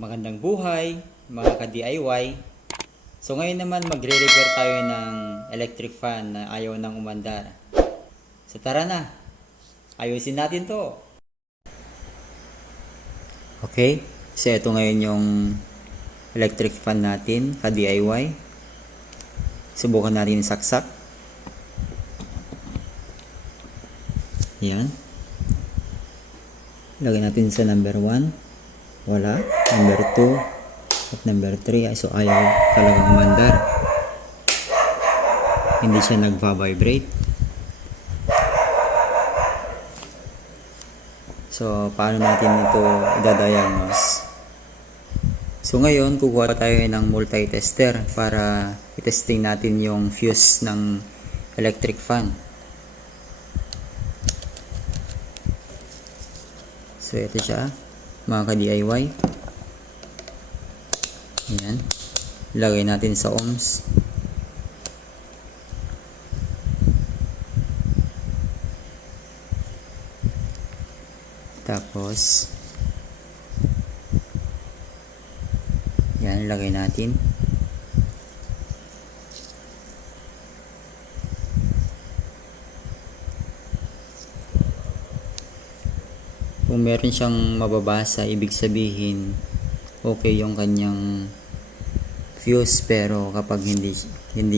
Magandang buhay, mga ka-DIY. So ngayon naman magre-repair tayo ng electric fan na ayaw nang umandar. So tara na, ayusin natin to. Okay, so ito ngayon yung electric fan natin, ka-DIY. Subukan natin saksak. Yan. Lagay natin sa number 1. Wala. Number 2 at number 3. So ayaw talagang umandar. Hindi siya nagva-vibrate. So paano natin ito i-diagnose? So ngayon kukuha tayo ng multi-tester para i-testing natin yung fuse ng electric fan. So ito siya, mga ka-DIY. Ayan. Lagay natin sa ohms. Tapos yan, lagay natin. Kung meron siyang mababasa, ibig sabihin okay yung kanyang fuse, pero kapag hindi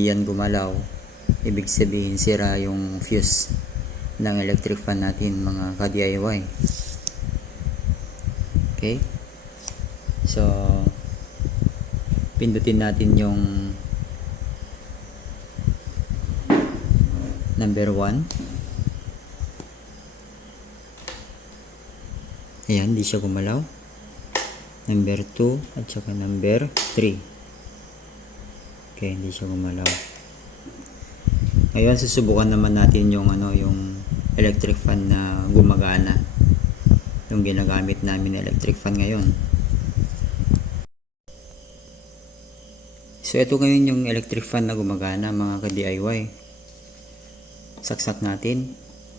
yan gumalaw, ibig sabihin sira yung fuse ng electric fan natin, mga ka-DIY. Okay, so pindutin natin yung number 1. Ayan, di siya gumalaw. Number 2 at saka number 3. Okay, hindi siya gumalaw. Ngayon susubukan naman natin yung yung electric fan na gumagana. Yung ginagamit namin na electric fan ngayon. So ito ngayon yung electric fan na gumagana, mga ka-DIY. Saksak natin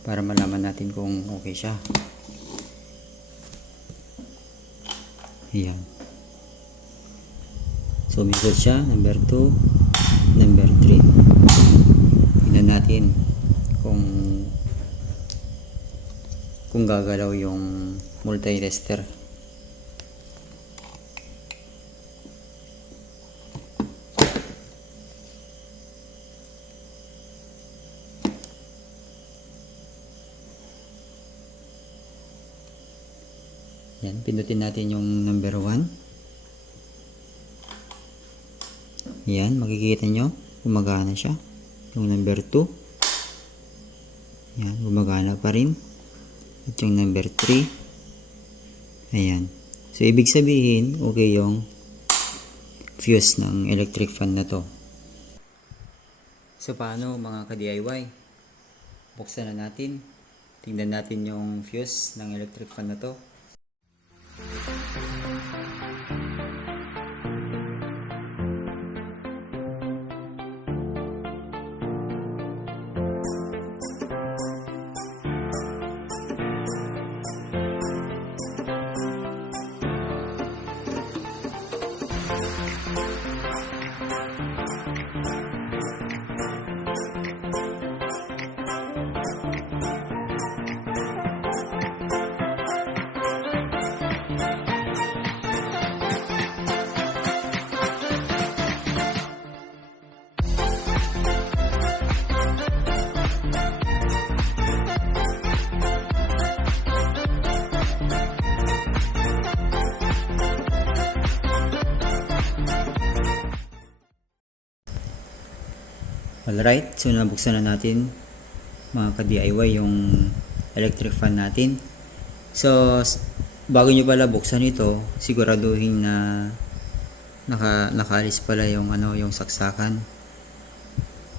para malaman natin kung okay siya. Ayan. So umiikot siya, number 2, number 3. Tingnan natin kung gagalaw yung multi-tester. Yan, pindutin natin yung number 1. Yan, makikita nyo, gumagana siya. Yung number 2. Yan, gumagana pa rin. At yung number 3. Ayan. So, ibig sabihin, okay yung fuse ng electric fan na to. So, paano, mga ka-DIY? Buksan na natin. Tingnan natin yung fuse ng electric fan na to. Alright, so nabuksan na natin, mga ka-DIY, yung electric fan natin. So bago nyo pala buksan ito, siguraduhin na nakaalis pala yung yung saksakan,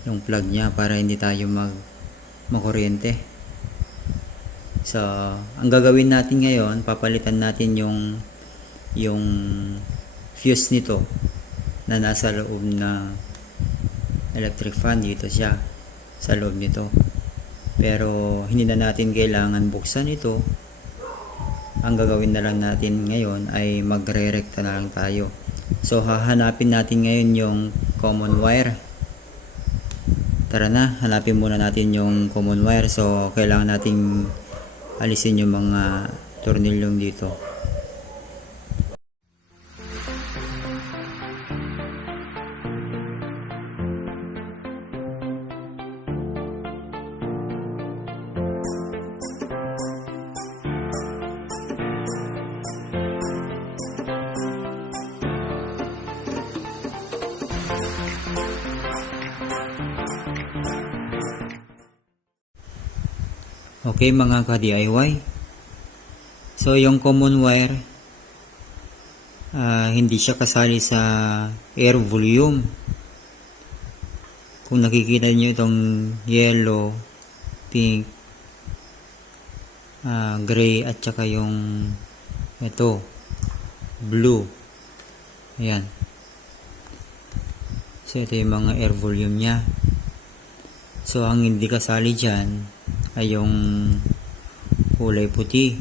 yung plug niya, para hindi tayo makuryente. So ang gagawin natin ngayon, papalitan natin yung fuse nito na nasa loob na electric fan. Dito siya sa loob nito, pero hindi na natin kailangan buksan ito ang gagawin na lang natin ngayon ay magre-recta na lang tayo. So hahanapin natin ngayon yung common wire. Tara na, hanapin muna natin yung common wire. So kailangan nating alisin yung mga tornilyong dito. Okay mga ka-DIY. So yung common wire, hindi siya kasali sa air volume. Kung nakikita nyo itong yellow, pink, gray at saka yung ito, blue. Ayan. So ito yung mga air volume niya. So ang hindi kasali dyan ay yung kulay puti.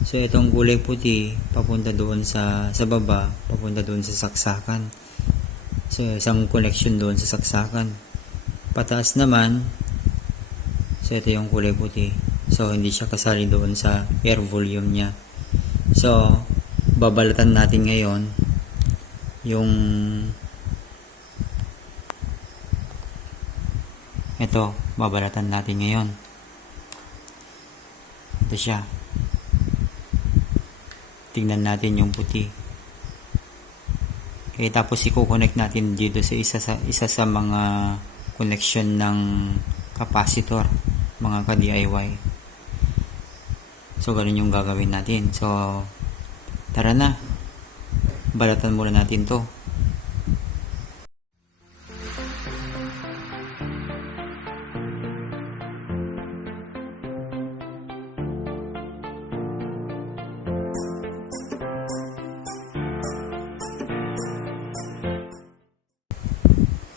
So itong kulay puti papunta doon sa baba, papunta doon sa saksakan. So isang connection doon sa saksakan. Pataas naman, so ito yung kulay puti. So hindi siya kasali doon sa air volume niya. So babalatan natin ngayon yung ito, babalatan natin ngayon. Ito siya. Tingnan natin yung puti. Okay, tapos i-connect natin dito sa isa sa mga connection ng capacitor, mga ka-DIY. So ganun yung gagawin natin. So tara na. Balatan muna natin to.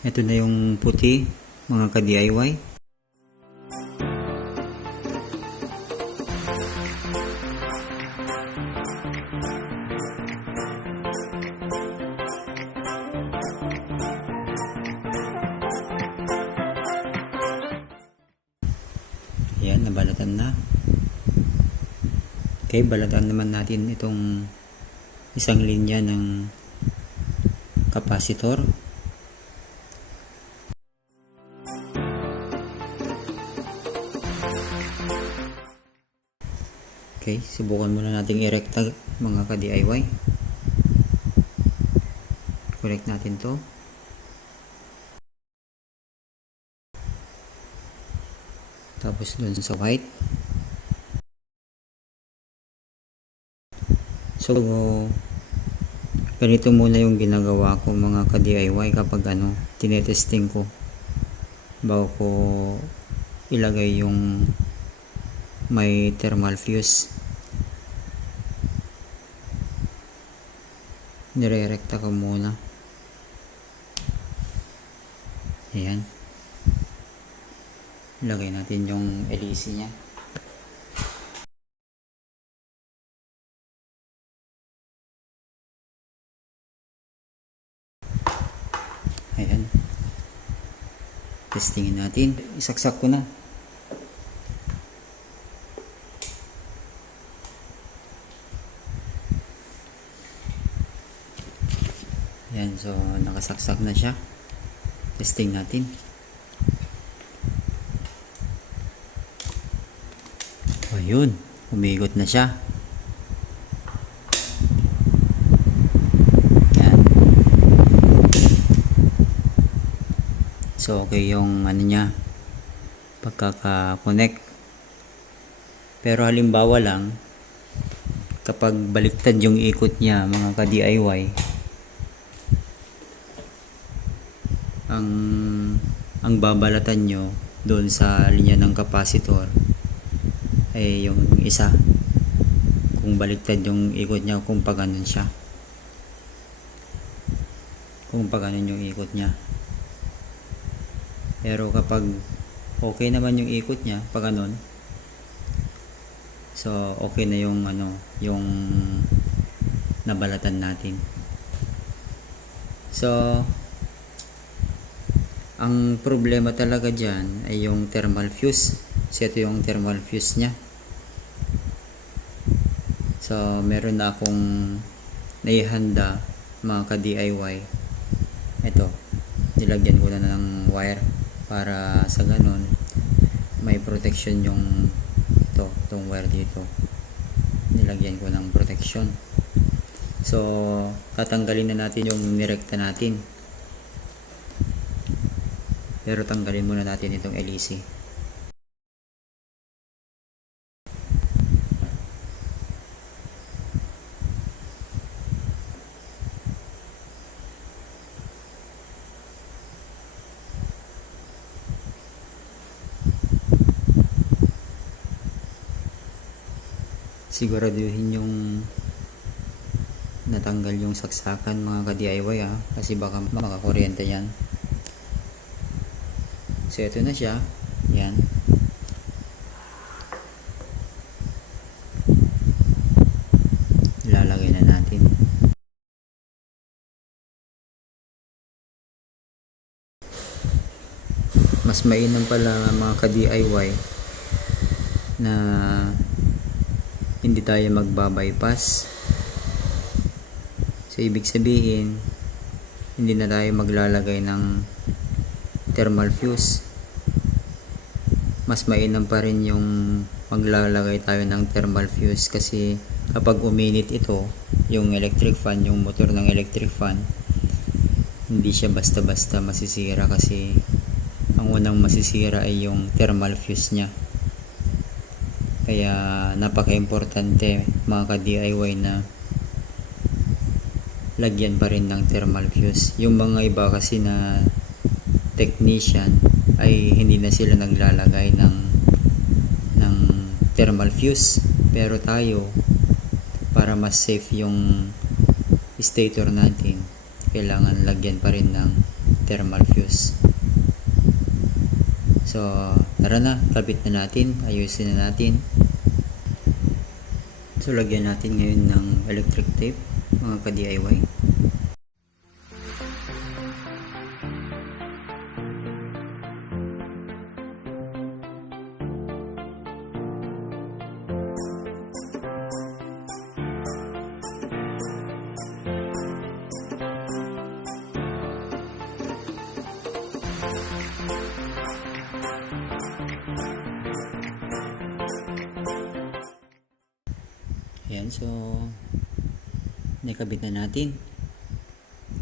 Ito na yung puti, mga ka-DIY. Ayan, nabalatan na. Okay, balatan naman natin itong isang linya ng capacitor. Okay, subukan muna nating i-recta mga ka-DIY. Connect natin to. Tapos dun sa white. So, ganito muna yung ginagawa ko mga ka-DIY kapag tinetesting ko bago ko ilagay yung may thermal fuse. Nire-recta ko muna. Ayan. Lagay natin yung LEC nya. Ayan. Testingin natin. Isaksak ko na. Ayan, so nakasaksak na siya. Testing natin. Ayun, umigot na siya. Ayan. So okay yung niya, pagkaka-connect. Pero halimbawa lang, kapag baliktad yung ikot niya mga ka-DIY, ang babalatan nyo doon sa linya ng capacitor ay yung isa, kung baliktad yung ikot niya, kung paganon siya, kung paganon yung ikot niya. Pero kapag okay naman yung ikot niya, paganon, So okay na yung yung nabalatan natin. So ang problema talaga dyan ay yung thermal fuse. So ito yung thermal fuse nya. So meron na akong naihanda mga ka-DIY. Ito, nilagyan ko na ng wire para sa ganon may protection yung itong wire dito. Nilagyan ko ng protection. So tatanggalin na natin yung nirekta natin. Pero tanggalin muna natin itong LEC. Siguraduhin yung natanggal yung saksakan mga ka-DIY kasi baka makakuryente yan. So ito na siya. Yan. Ilalagay na natin. Mas mainam pala mga ka-DIY na hindi tayo magbabypass. So ibig sabihin hindi na tayo maglalagay ng thermal fuse. Mas mainam pa rin yung maglalagay tayo ng thermal fuse kasi kapag uminit ito, yung electric fan, yung motor ng electric fan, hindi siya basta-basta masisira kasi ang unang masisira ay yung thermal fuse nya. Kaya napaka-importante mga ka-DIY na lagyan pa rin ng thermal fuse. Yung mga iba kasi na technician ay hindi na sila naglalagay ng thermal fuse, pero tayo para mas safe yung stator natin kailangan lagyan pa rin ng thermal fuse. So tara na, kabit na natin, ayusin na natin. So lagyan natin ngayon ng electric tape mga ka-DIY. Ayan, so nakabit na natin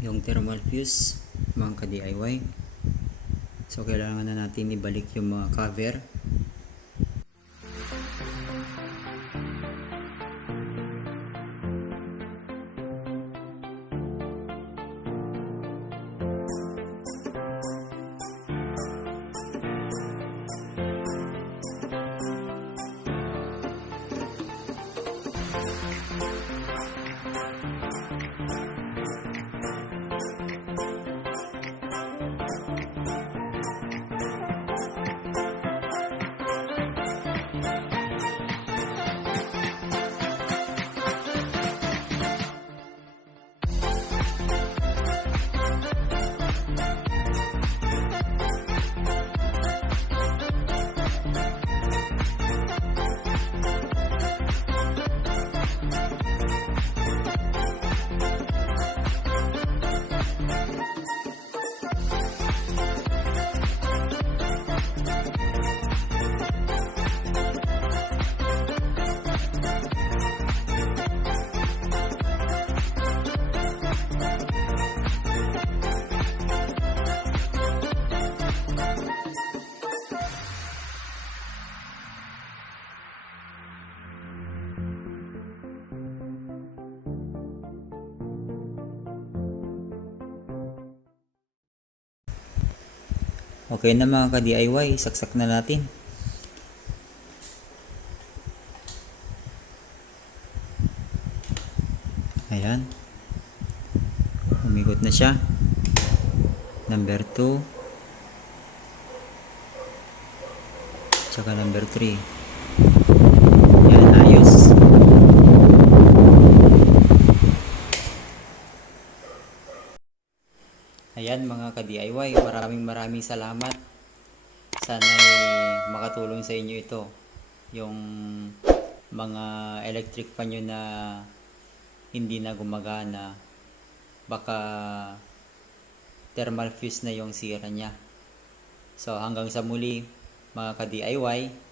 yung thermal fuse mga ka-DIY. So kailangan na natin ibalik yung mga cover. Okay na mga ka-DIY, saksak na natin. Ayan. Umikot na siya. Number 2. Tsaka number 3. Ayan. Ayos. Ayan mga ka-DIY, maraming salamat. Sana'y makatulong sa inyo ito. Yung mga electric fan nyo na hindi na gumagana, baka thermal fuse na yung sira niya. So hanggang sa muli mga ka-DIY,